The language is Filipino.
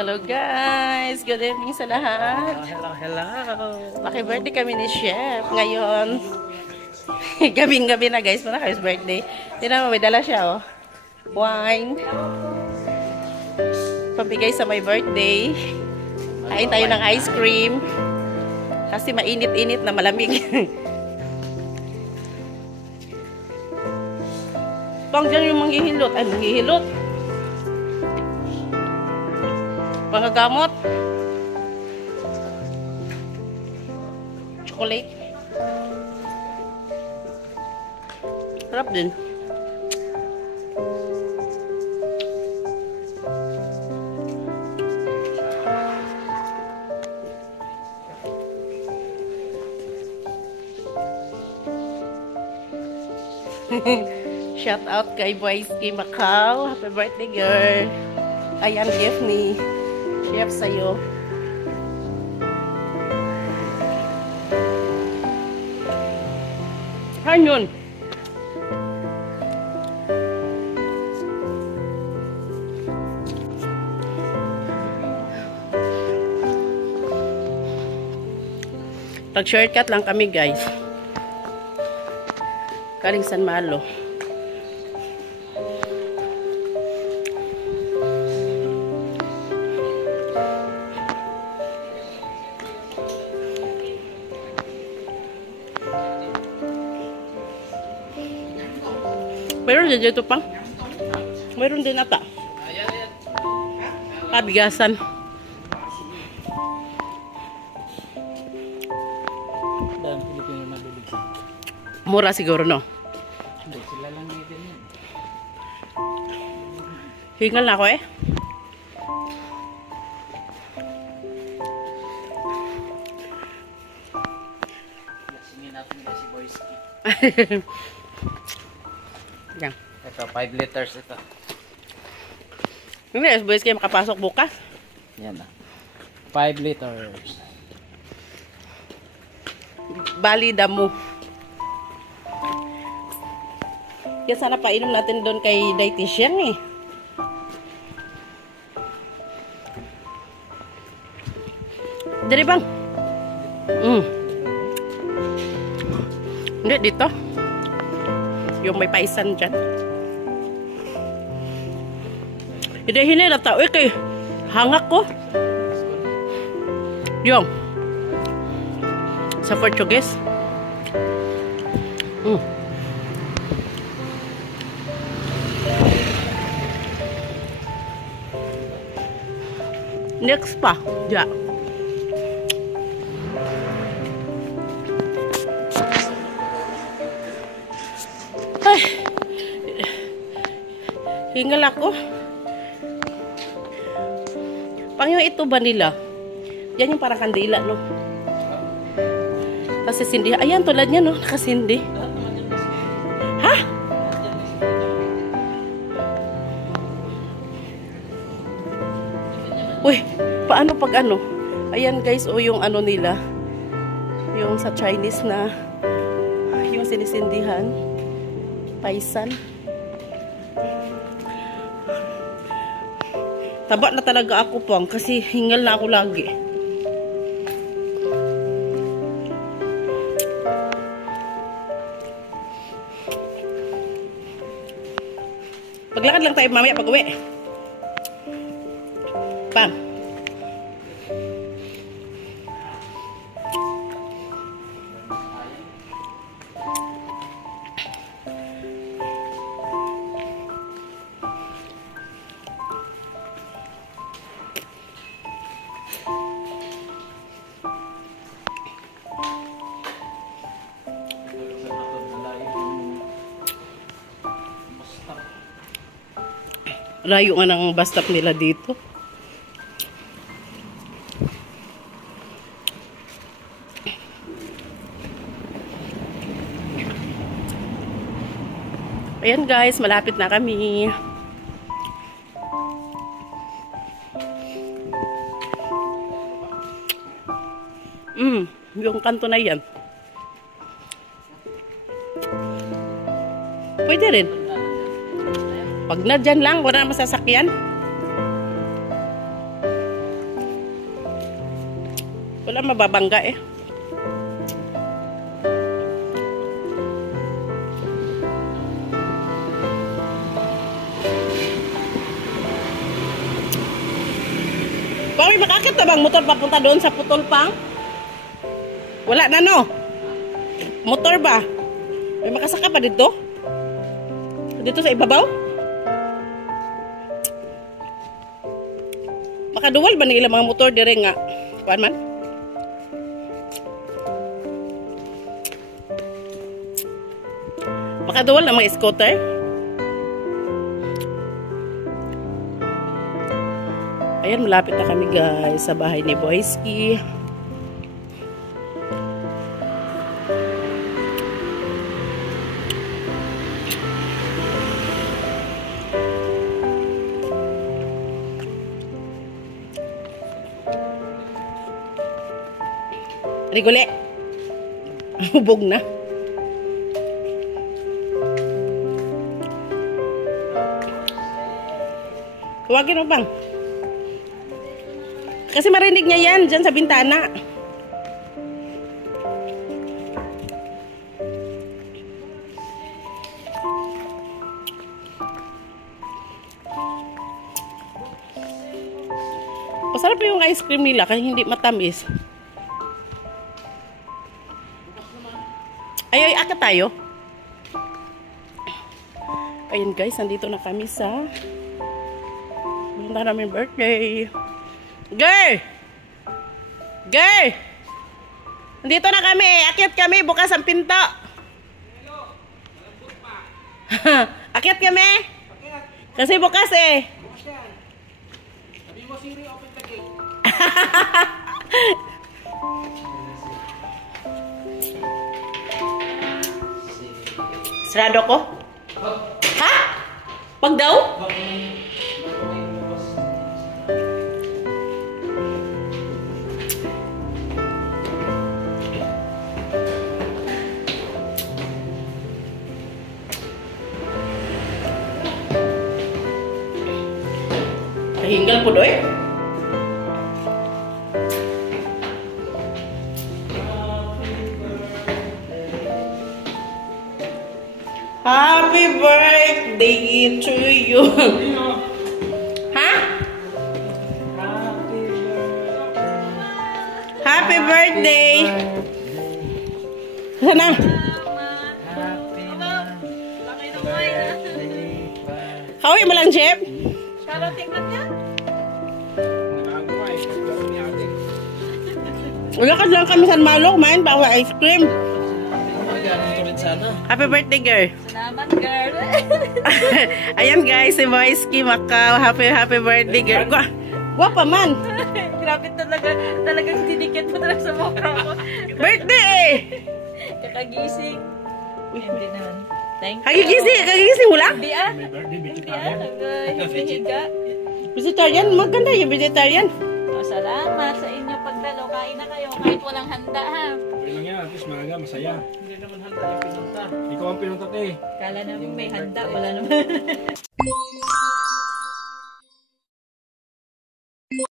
Hello guys! Good evening sa lahat. Hello. Paki-birthday kami ni Chef. Ngayon, gabing-gabi na guys. Muna kayo birthday. Tignan mo, may dala siya oh. Wine. Pabigay sa my birthday. Kain tayo ng ice cream. Kasi mainit-init na malamig. Pang dyan yung manghihilot. Ay, manghihilot. Panggagamot. Chocolate. Sarap din. Shout out kay Boyski Macau. Happy birthday girl. Ayan gift ni Chef sa'yo. Saan yun? Pag-shortcut lang kami guys. Galing San Malo. Mayroon din dito pang. Mayroon din ata. Bigasan. Mura siguro no? Hindi, sila lang din yun. Hingal na ako eh. Lasingin natin guys si Boyski. Yan. Ito, 5 liters ito. Hindi, boys kayo makapasok bukas. Yan na. 5 liters. Bali damo. Kaya sana painom natin doon kay dietitian eh. Dari bang? Hindi, dito. Yung may paisan dyan. Hindi na tao eh kay hangak ko. Yung. Sa Portuguese. Next pa. Ja. Ay. Hingal ako. Pang yung ito ba nila? Yan yung parang kandila, no? Kasi sindi. Ayan, tulad niya, no? Nakasindi. Ha? Uy, paano pag ano? Ayan guys, o yung ano nila. Yung sa Chinese na yung sinisindihan. Paisan. Taba na talaga ako pang kasi hingal na ako lagi. Paglakad lang tayo mamaya pag-uwi. Pam. Layo nga ng bus stop nila dito. Ayan guys, malapit na kami. Yung kanto na yan. Pwede rin. Pag na dyan lang, wala na masasakyan. Wala mababangga eh. Pawi, makakit na bang motor papunta doon sa putol pang? Wala na no? Motor ba? May makasaka pa dito? Dito sa ibabaw? Makaduwal ba nila mga motor dire nga? Kuan man? Makaduwal na mga scooter? Ayan, malapit na kami guys sa bahay ni Boyski. Rigole. Hubog na. Huwagin mo bang? Kasi marinig niya yan dyan sa bintana. Masarap yung ice cream nila kasi hindi matamis. Ay, aka tayo. Ayun guys, nandito na kami sa punta namin birthday. Girl! Girl! Nandito na kami. Akyat kami. Bukas ang pinto. Hello. Malambot pa. Akyat kami? Akyat. Kasi bukas eh. Bukas yan. Sabi mo Siri, open the gate. Sarado ko? Ha? Pag daw? Hinggal po doy. Happy birthday to you. Ha? Happy birthday. Sana? Kawin mo lang, Jeff? Tingnan niya. Ulakad lang kami sa Malok, main pa ice cream. Happy birthday, girl. Salamat, girl. Ayan guys, si Boyski Macau. Happy birthday, girl. Guwapa man. Grabe talaga. Talagang dinikit mo talaga sa mukha ko. Birthday eh. Kakagising. Hindi naman. Thank you. Kagigising mo lang? Hindi ah. Hindi ah. Nag-hihiga. Vegetarian, maganda yung vegetarian. Oh, salamat sa inyo pagdalo. Kain na kayo kahit walang handa ha. Okay lang yan, at least maaga, masaya. Hindi naman handa yung pinunta. Ikaw ang pinunta eh. Kala namin may handa, wala naman.